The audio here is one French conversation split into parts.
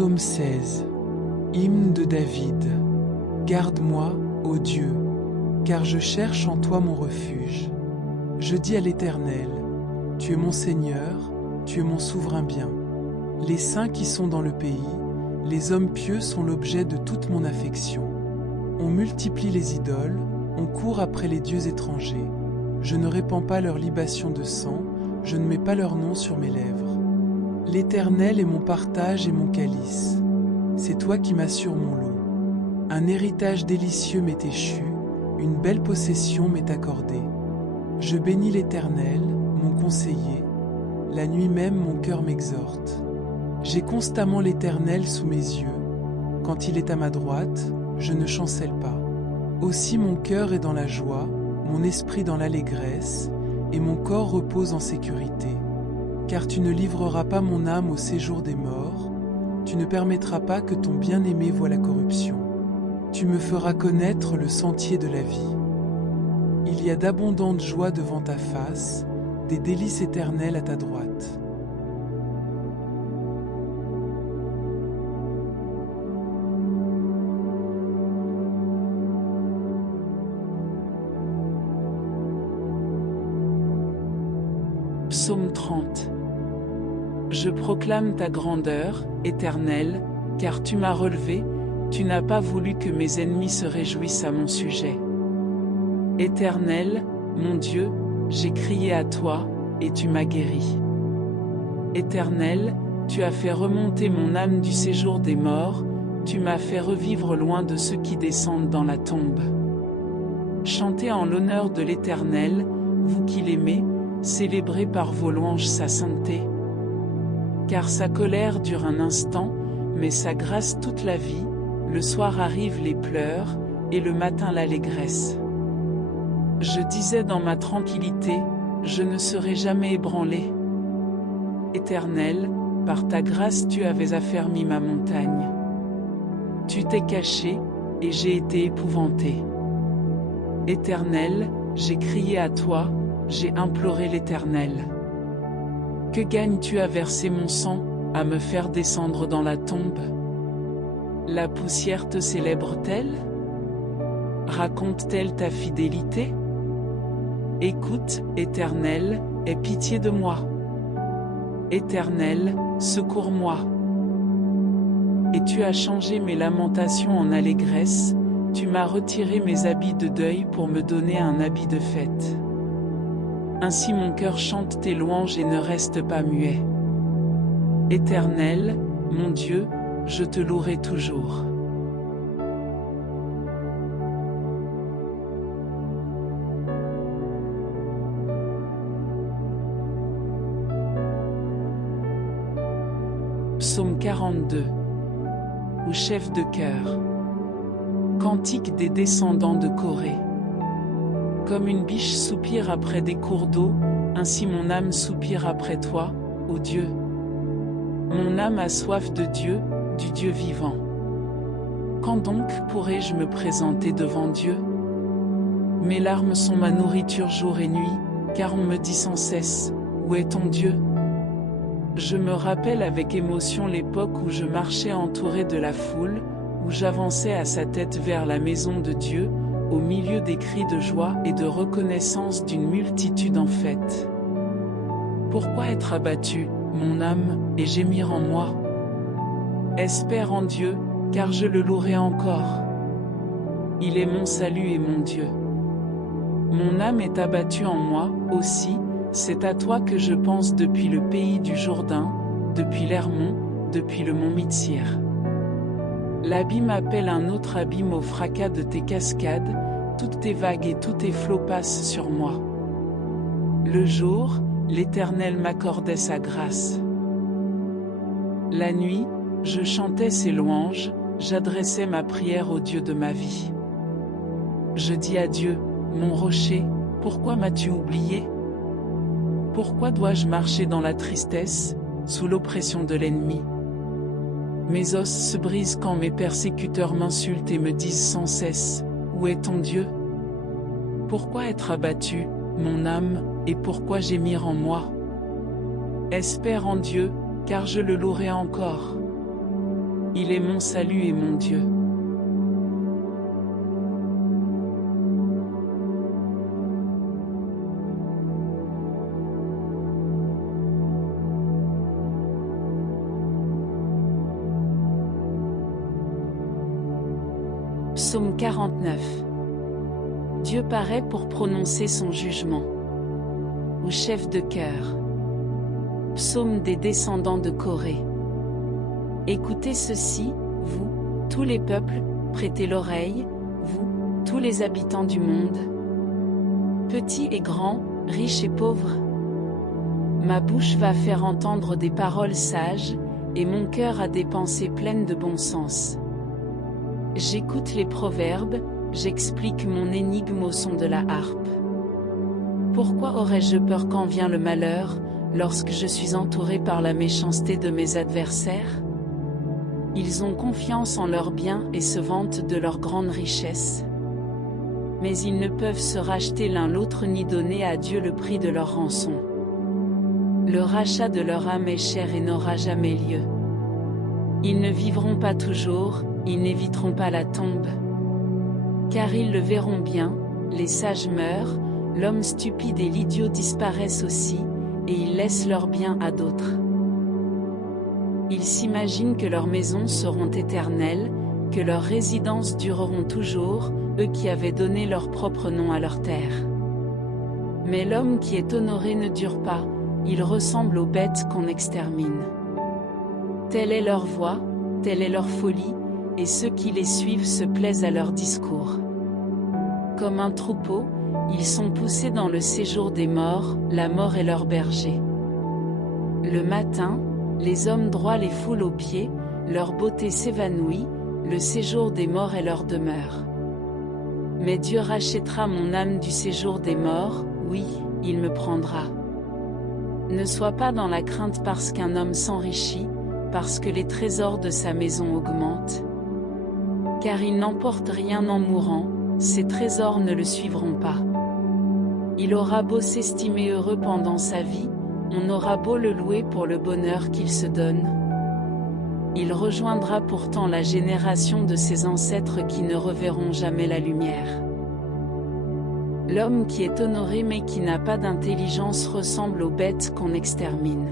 Psaume 16. Hymne de David. Garde-moi, ô Dieu, car je cherche en toi mon refuge. Je dis à l'Éternel, tu es mon Seigneur, tu es mon souverain bien. Les saints qui sont dans le pays, les hommes pieux sont l'objet de toute mon affection. On multiplie les idoles, on court après les dieux étrangers. Je ne répands pas leur libation de sang, je ne mets pas leur nom sur mes lèvres. L'Éternel est mon partage et mon calice. C'est toi qui m'assures mon lot. Un héritage délicieux m'est échu, une belle possession m'est accordée. Je bénis l'Éternel, mon conseiller. La nuit même mon cœur m'exhorte. J'ai constamment l'Éternel sous mes yeux. Quand il est à ma droite, je ne chancelle pas. Aussi mon cœur est dans la joie, mon esprit dans l'allégresse, et mon corps repose en sécurité. Car tu ne livreras pas mon âme au séjour des morts, tu ne permettras pas que ton bien-aimé voie la corruption. Tu me feras connaître le sentier de la vie. Il y a d'abondantes joies devant ta face, des délices éternelles à ta droite. Psaume 30. Je proclame ta grandeur, Éternel, car tu m'as relevé, tu n'as pas voulu que mes ennemis se réjouissent à mon sujet. Éternel, mon Dieu, j'ai crié à toi, et tu m'as guéri. Éternel, tu as fait remonter mon âme du séjour des morts, tu m'as fait revivre loin de ceux qui descendent dans la tombe. Chantez en l'honneur de l'Éternel, vous qui l'aimez, célébrez par vos louanges sa sainteté. Car sa colère dure un instant, mais sa grâce toute la vie, le soir arrivent les pleurs, et le matin l'allégresse. Je disais dans ma tranquillité, je ne serai jamais ébranlé. Éternel, par ta grâce tu avais affermi ma montagne. Tu t'es caché, et j'ai été épouvanté. Éternel, j'ai crié à toi, j'ai imploré l'Éternel. Que gagnes-tu à verser mon sang, à me faire descendre dans la tombe? La poussière te célèbre-t-elle? Raconte-t-elle ta fidélité? Écoute, Éternel, aie pitié de moi. Éternel, secours-moi. Et tu as changé mes lamentations en allégresse, tu m'as retiré mes habits de deuil pour me donner un habit de fête. Ainsi mon cœur chante tes louanges et ne reste pas muet. Éternel, mon Dieu, je te louerai toujours. Psaume 42. Au chef de chœur. Cantique des descendants de Corée. Comme une biche soupire après des cours d'eau, ainsi mon âme soupire après toi, ô Dieu. Mon âme a soif de Dieu, du Dieu vivant. Quand donc pourrai-je me présenter devant Dieu? Mes larmes sont ma nourriture jour et nuit, car on me dit sans cesse, où est ton Dieu? Je me rappelle avec émotion l'époque où je marchais entouré de la foule, où j'avançais à sa tête vers la maison de Dieu, au milieu des cris de joie et de reconnaissance d'une multitude en fête. Pourquoi être abattu, mon âme, et gémir en moi? Espère en Dieu, car je le louerai encore. Il est mon salut et mon Dieu. Mon âme est abattue en moi, aussi, c'est à toi que je pense depuis le pays du Jourdain, depuis l'Hermon, depuis le mont Mitsir. L'abîme appelle un autre abîme au fracas de tes cascades, toutes tes vagues et tous tes flots passent sur moi. Le jour, l'Éternel m'accordait sa grâce. La nuit, je chantais ses louanges, j'adressais ma prière au Dieu de ma vie. Je dis à Dieu, mon rocher, pourquoi m'as-tu oublié? Pourquoi dois-je marcher dans la tristesse, sous l'oppression de l'ennemi? Mes os se brisent quand mes persécuteurs m'insultent et me disent sans cesse, où est ton Dieu? Pourquoi être abattu, mon âme, et pourquoi gémir en moi? Espère en Dieu, car je le louerai encore. Il est mon salut et mon Dieu. Psaume 49. Dieu paraît pour prononcer son jugement. Au chef de chœur. Psaume des descendants de Corée. Écoutez ceci, vous, tous les peuples, prêtez l'oreille, vous, tous les habitants du monde. Petits et grands, riches et pauvres. Ma bouche va faire entendre des paroles sages, et mon cœur a des pensées pleines de bon sens. J'écoute les proverbes, j'explique mon énigme au son de la harpe. Pourquoi aurais-je peur quand vient le malheur, lorsque je suis entouré par la méchanceté de mes adversaires? Ils ont confiance en leurs biens et se vantent de leur grande richesse. Mais ils ne peuvent se racheter l'un l'autre ni donner à Dieu le prix de leur rançon. Le rachat de leur âme est cher et n'aura jamais lieu. Ils ne vivront pas toujours, ils n'éviteront pas la tombe. Car ils le verront bien, les sages meurent, l'homme stupide et l'idiot disparaissent aussi, et ils laissent leurs biens à d'autres. Ils s'imaginent que leurs maisons seront éternelles, que leurs résidences dureront toujours, eux qui avaient donné leur propre nom à leur terre. Mais l'homme qui est honoré ne dure pas, il ressemble aux bêtes qu'on extermine. Telle est leur voix, telle est leur folie, et ceux qui les suivent se plaisent à leur discours. Comme un troupeau, ils sont poussés dans le séjour des morts, la mort est leur berger. Le matin, les hommes droits les foulent aux pieds, leur beauté s'évanouit, le séjour des morts est leur demeure. Mais Dieu rachètera mon âme du séjour des morts, oui, il me prendra. Ne sois pas dans la crainte parce qu'un homme s'enrichit, parce que les trésors de sa maison augmentent. Car il n'emporte rien en mourant, ses trésors ne le suivront pas. Il aura beau s'estimer heureux pendant sa vie, on aura beau le louer pour le bonheur qu'il se donne. Il rejoindra pourtant la génération de ses ancêtres qui ne reverront jamais la lumière. L'homme qui est honoré mais qui n'a pas d'intelligence ressemble aux bêtes qu'on extermine.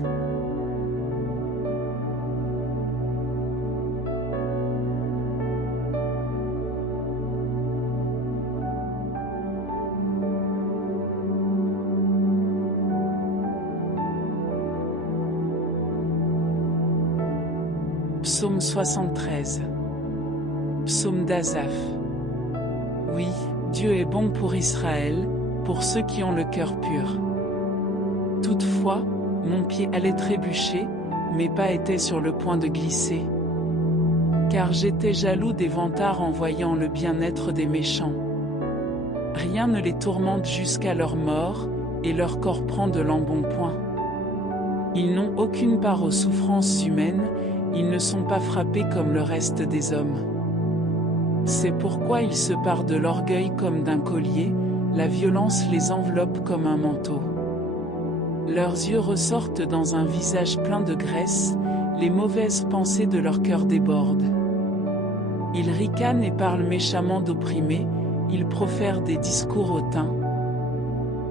Psaume 73. Psaume d'Asaph. Oui, Dieu est bon pour Israël, pour ceux qui ont le cœur pur. Toutefois, mon pied allait trébucher, mes pas étaient sur le point de glisser. Car j'étais jaloux des vantards en voyant le bien-être des méchants. Rien ne les tourmente jusqu'à leur mort, et leur corps prend de l'embonpoint. Ils n'ont aucune part aux souffrances humaines, ils ne sont pas frappés comme le reste des hommes. C'est pourquoi ils se parent de l'orgueil comme d'un collier, la violence les enveloppe comme un manteau. Leurs yeux ressortent dans un visage plein de graisse, les mauvaises pensées de leur cœur débordent. Ils ricanent et parlent méchamment d'opprimés, ils profèrent des discours hautains.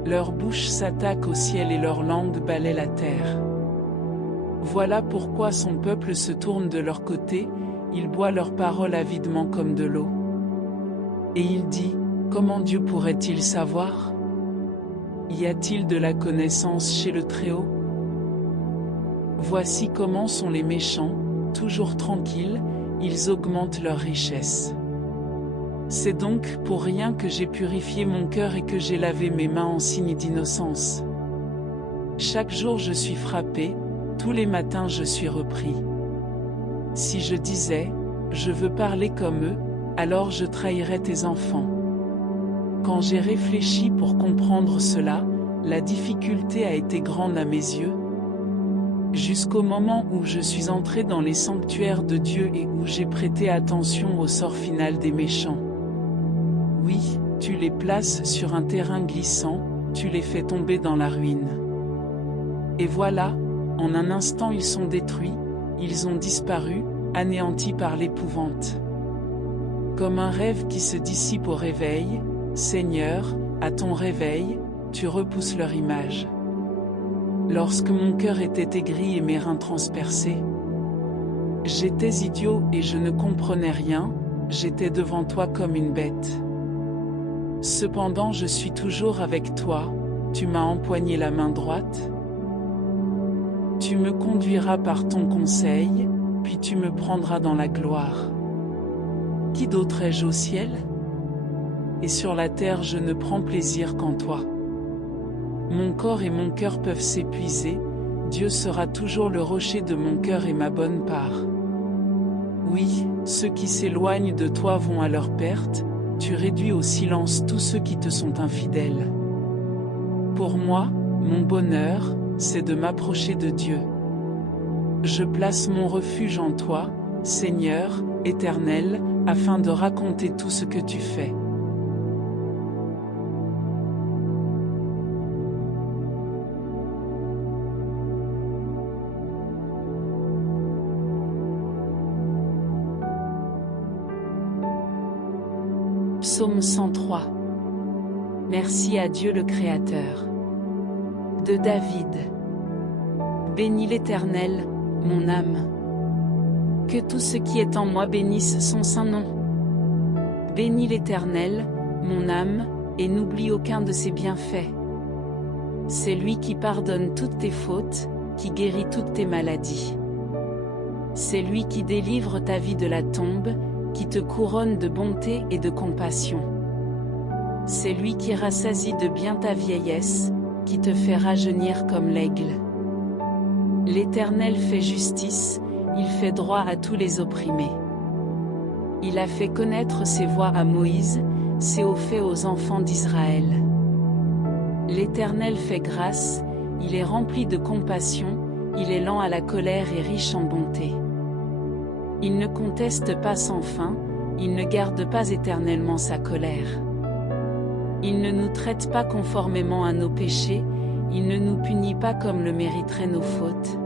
Leur bouche s'attaque au ciel et leur langue balaie la terre. Voilà pourquoi son peuple se tourne de leur côté, il boit leurs paroles avidement comme de l'eau. Et il dit, comment Dieu pourrait-il savoir? Y a-t-il de la connaissance chez le Très-Haut? Voici comment sont les méchants, toujours tranquilles, ils augmentent leur richesse. C'est donc pour rien que j'ai purifié mon cœur et que j'ai lavé mes mains en signe d'innocence. Chaque jour je suis frappé, tous les matins je suis repris. Si je disais, je veux parler comme eux, alors je trahirais tes enfants. Quand j'ai réfléchi pour comprendre cela, la difficulté a été grande à mes yeux. Jusqu'au moment où je suis entré dans les sanctuaires de Dieu et où j'ai prêté attention au sort final des méchants. Oui, tu les places sur un terrain glissant, tu les fais tomber dans la ruine. Et voilà, en un instant ils sont détruits, ils ont disparu, anéantis par l'épouvante. Comme un rêve qui se dissipe au réveil, Seigneur, à ton réveil, tu repousses leur image. Lorsque mon cœur était aigri et mes reins transpercés, j'étais idiot et je ne comprenais rien, j'étais devant toi comme une bête. Cependant je suis toujours avec toi, tu m'as empoigné la main droite. Tu me conduiras par ton conseil, puis tu me prendras dans la gloire. Qui d'autre ai-je au ciel? Et sur la terre je ne prends plaisir qu'en toi. Mon corps et mon cœur peuvent s'épuiser, Dieu sera toujours le rocher de mon cœur et ma bonne part. Oui, ceux qui s'éloignent de toi vont à leur perte, tu réduis au silence tous ceux qui te sont infidèles. Pour moi, mon bonheur, c'est de m'approcher de Dieu. Je place mon refuge en toi, Seigneur, Éternel, afin de raconter tout ce que tu fais. Psaume 103. Merci à Dieu le Créateur. De David. Bénis l'Éternel, mon âme. Que tout ce qui est en moi bénisse son saint nom. Bénis l'Éternel, mon âme, et n'oublie aucun de ses bienfaits. C'est lui qui pardonne toutes tes fautes, qui guérit toutes tes maladies. C'est lui qui délivre ta vie de la tombe, qui te couronne de bonté et de compassion. C'est lui qui rassasie de bien ta vieillesse, qui te fait rajeunir comme l'aigle. L'Éternel fait justice, il fait droit à tous les opprimés. Il a fait connaître ses voies à Moïse, ses hauts faits aux enfants d'Israël. L'Éternel fait grâce, il est rempli de compassion, il est lent à la colère et riche en bonté. Il ne conteste pas sans fin, il ne garde pas éternellement sa colère. Il ne nous traite pas conformément à nos péchés, il ne nous punit pas comme le mériteraient nos fautes.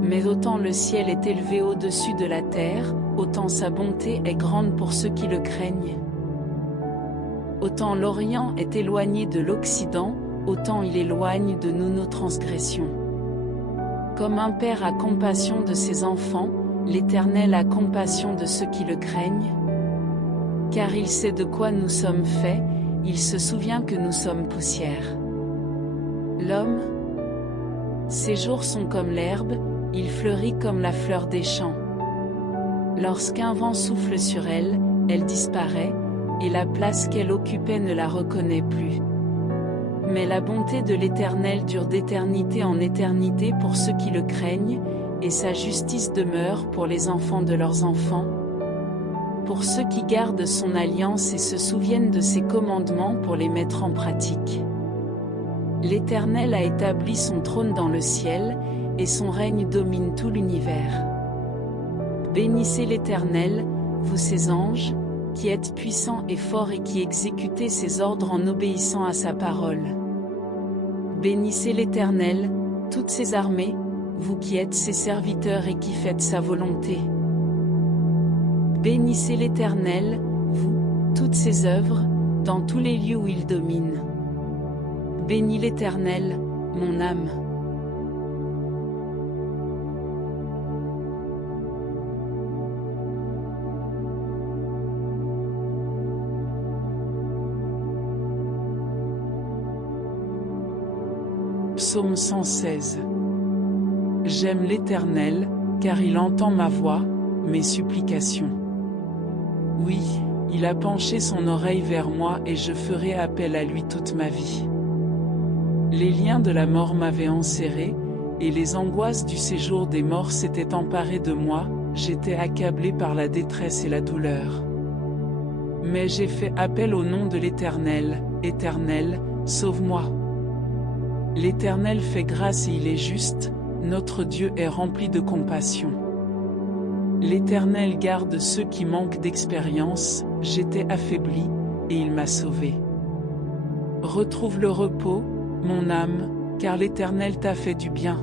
Mais autant le ciel est élevé au-dessus de la terre, autant sa bonté est grande pour ceux qui le craignent. Autant l'Orient est éloigné de l'Occident, autant il éloigne de nous nos transgressions. Comme un père a compassion de ses enfants, l'Éternel a compassion de ceux qui le craignent. Car il sait de quoi nous sommes faits, il se souvient que nous sommes poussière. L'homme, ses jours sont comme l'herbe, il fleurit comme la fleur des champs. Lorsqu'un vent souffle sur elle, elle disparaît, et la place qu'elle occupait ne la reconnaît plus. Mais la bonté de l'Éternel dure d'éternité en éternité pour ceux qui le craignent, et sa justice demeure pour les enfants de leurs enfants, pour ceux qui gardent son alliance et se souviennent de ses commandements pour les mettre en pratique. L'Éternel a établi son trône dans le ciel, et son règne domine tout l'univers. Bénissez l'Éternel, vous ses anges, qui êtes puissants et forts et qui exécutez ses ordres en obéissant à sa parole. Bénissez l'Éternel, toutes ses armées, vous qui êtes ses serviteurs et qui faites sa volonté. Bénissez l'Éternel, vous, toutes ses œuvres, dans tous les lieux où il domine. Bénis l'Éternel, mon âme. Psaume 116. J'aime l'Éternel, car il entend ma voix, mes supplications. Oui, il a penché son oreille vers moi et je ferai appel à lui toute ma vie. Les liens de la mort m'avaient enserré, et les angoisses du séjour des morts s'étaient emparées de moi, j'étais accablé par la détresse et la douleur. Mais j'ai fait appel au nom de l'Éternel, Éternel, sauve-moi. L'Éternel fait grâce et il est juste, notre Dieu est rempli de compassion. L'Éternel garde ceux qui manquent d'expérience, j'étais affaibli, et il m'a sauvé. Retrouve le repos, mon âme, car l'Éternel t'a fait du bien.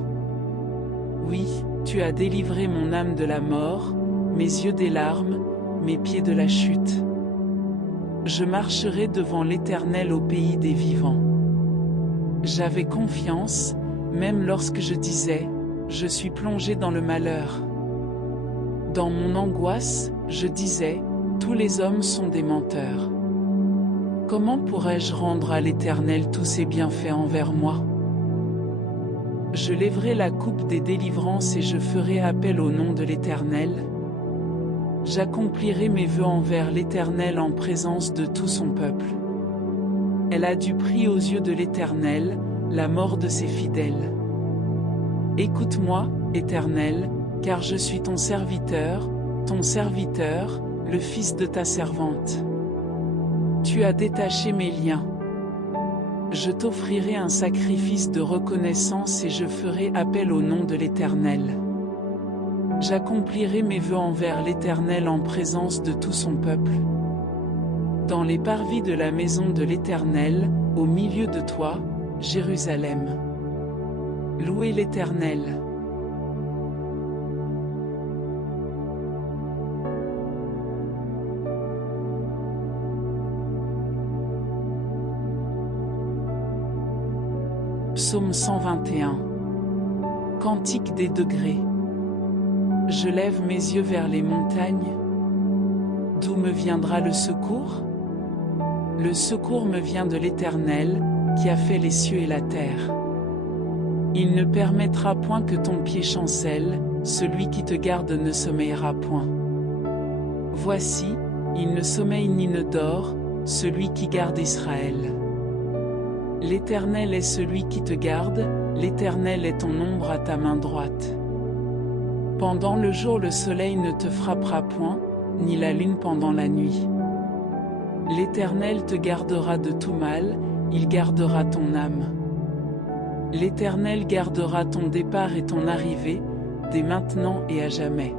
Oui, tu as délivré mon âme de la mort, mes yeux des larmes, mes pieds de la chute. Je marcherai devant l'Éternel au pays des vivants. J'avais confiance, même lorsque je disais, je suis plongé dans le malheur. Dans mon angoisse, je disais, tous les hommes sont des menteurs. Comment pourrais-je rendre à l'Éternel tous ses bienfaits envers moi? Je lèverai la coupe des délivrances et je ferai appel au nom de l'Éternel. J'accomplirai mes vœux envers l'Éternel en présence de tout son peuple. Elle a du prix aux yeux de l'Éternel, la mort de ses fidèles. Écoute-moi, Éternel, car je suis ton serviteur, le fils de ta servante. Tu as détaché mes liens. Je t'offrirai un sacrifice de reconnaissance et je ferai appel au nom de l'Éternel. J'accomplirai mes vœux envers l'Éternel en présence de tout son peuple. Dans les parvis de la maison de l'Éternel, au milieu de toi, Jérusalem. Louez l'Éternel. Psaume 121. Cantique des degrés. Je lève mes yeux vers les montagnes. D'où me viendra le secours? Le secours me vient de l'Éternel, qui a fait les cieux et la terre. Il ne permettra point que ton pied chancelle, celui qui te garde ne sommeillera point. Voici, il ne sommeille ni ne dort, celui qui garde Israël. L'Éternel est celui qui te garde, l'Éternel est ton ombre à ta main droite. Pendant le jour le soleil ne te frappera point, ni la lune pendant la nuit. L'Éternel te gardera de tout mal, il gardera ton âme. L'Éternel gardera ton départ et ton arrivée, dès maintenant et à jamais.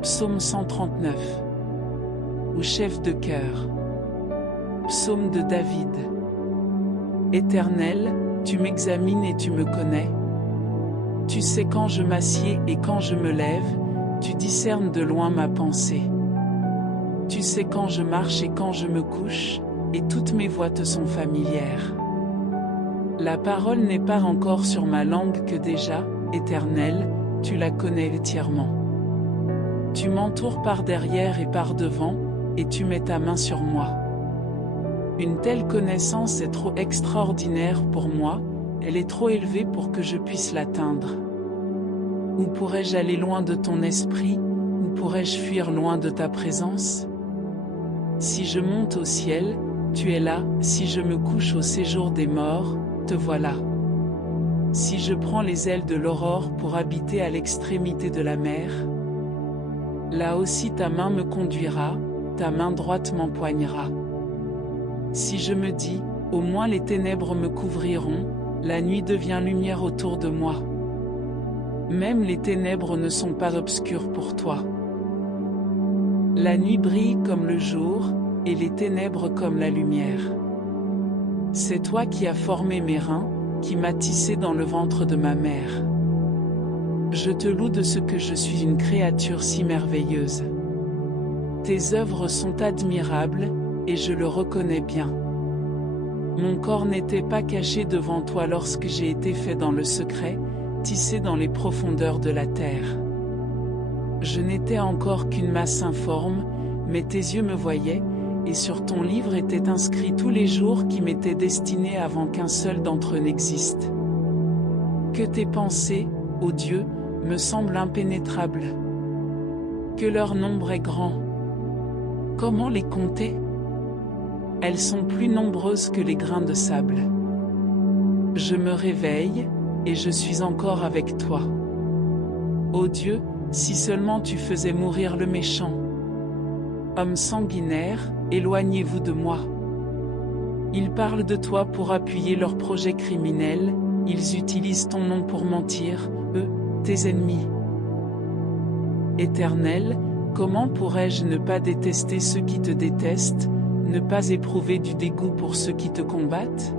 Psaume 139. Au chef de chœur. Psaume de David. Éternel, tu m'examines et tu me connais. Tu sais quand je m'assieds et quand je me lève, tu discernes de loin ma pensée. Tu sais quand je marche et quand je me couche, et toutes mes voies te sont familières. La parole n'est pas encore sur ma langue que déjà, Éternel, tu la connais entièrement. Tu m'entoures par derrière et par devant, et tu mets ta main sur moi. Une telle connaissance est trop extraordinaire pour moi, elle est trop élevée pour que je puisse l'atteindre. Où pourrais-je aller loin de ton esprit, où pourrais-je fuir loin de ta présence? Si je monte au ciel, tu es là, si je me couche au séjour des morts, te voilà. Si je prends les ailes de l'aurore pour habiter à l'extrémité de la mer, là aussi ta main me conduira, ta main droite m'empoignera. Si je me dis, au moins les ténèbres me couvriront, la nuit devient lumière autour de moi. Même les ténèbres ne sont pas obscures pour toi. La nuit brille comme le jour, et les ténèbres comme la lumière. C'est toi qui as formé mes reins, qui m'as tissé dans le ventre de ma mère. Je te loue de ce que je suis une créature si merveilleuse. Tes œuvres sont admirables, et je le reconnais bien. Mon corps n'était pas caché devant toi lorsque j'ai été fait dans le secret, tissé dans les profondeurs de la terre. Je n'étais encore qu'une masse informe, mais tes yeux me voyaient, et sur ton livre étaient inscrits tous les jours qui m'étaient destinés avant qu'un seul d'entre eux n'existe. Que tes pensées, ô Dieu, me semblent impénétrables. Que leur nombre est grand. Comment les compter? Elles sont plus nombreuses que les grains de sable. Je me réveille, et je suis encore avec toi. Ô Dieu, si seulement tu faisais mourir le méchant. Hommes sanguinaires, éloignez-vous de moi. Ils parlent de toi pour appuyer leurs projets criminels, ils utilisent ton nom pour mentir, eux, tes ennemis. Éternel, comment pourrais-je ne pas détester ceux qui te détestent, ne pas éprouver du dégoût pour ceux qui te combattent?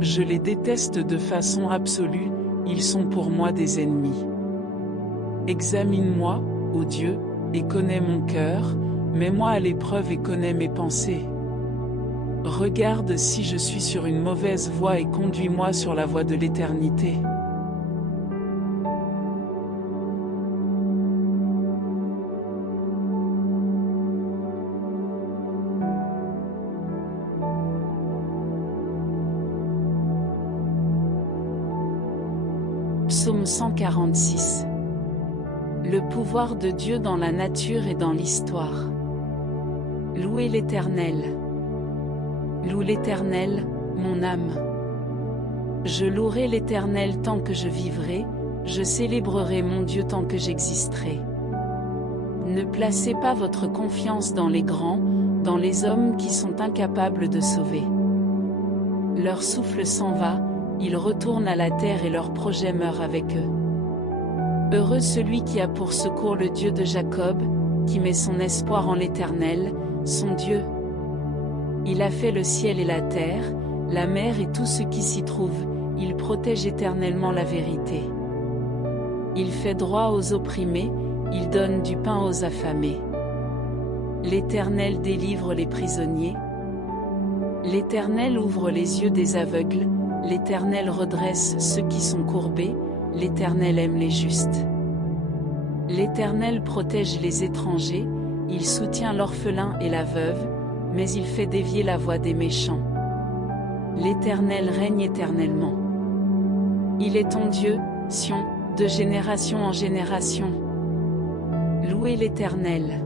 Je les déteste de façon absolue, ils sont pour moi des ennemis. Examine-moi, ô Dieu, et connais mon cœur, mets-moi à l'épreuve et connais mes pensées. Regarde si je suis sur une mauvaise voie et conduis-moi sur la voie de l'éternité. Psaume 146. Le pouvoir de Dieu dans la nature et dans l'histoire. Louez l'Éternel. Loue l'Éternel, mon âme. Je louerai l'Éternel tant que je vivrai, je célébrerai mon Dieu tant que j'existerai. Ne placez pas votre confiance dans les grands, dans les hommes qui sont incapables de sauver. Leur souffle s'en va, ils retournent à la terre et leurs projets meurent avec eux. Heureux celui qui a pour secours le Dieu de Jacob, qui met son espoir en l'Éternel, son Dieu. Il a fait le ciel et la terre, la mer et tout ce qui s'y trouve, il protège éternellement la vérité. Il fait droit aux opprimés, il donne du pain aux affamés. L'Éternel délivre les prisonniers. L'Éternel ouvre les yeux des aveugles, l'Éternel redresse ceux qui sont courbés, l'Éternel aime les justes. L'Éternel protège les étrangers, il soutient l'orphelin et la veuve, mais il fait dévier la voie des méchants. L'Éternel règne éternellement. Il est ton Dieu, Sion, de génération en génération. Louez l'Éternel.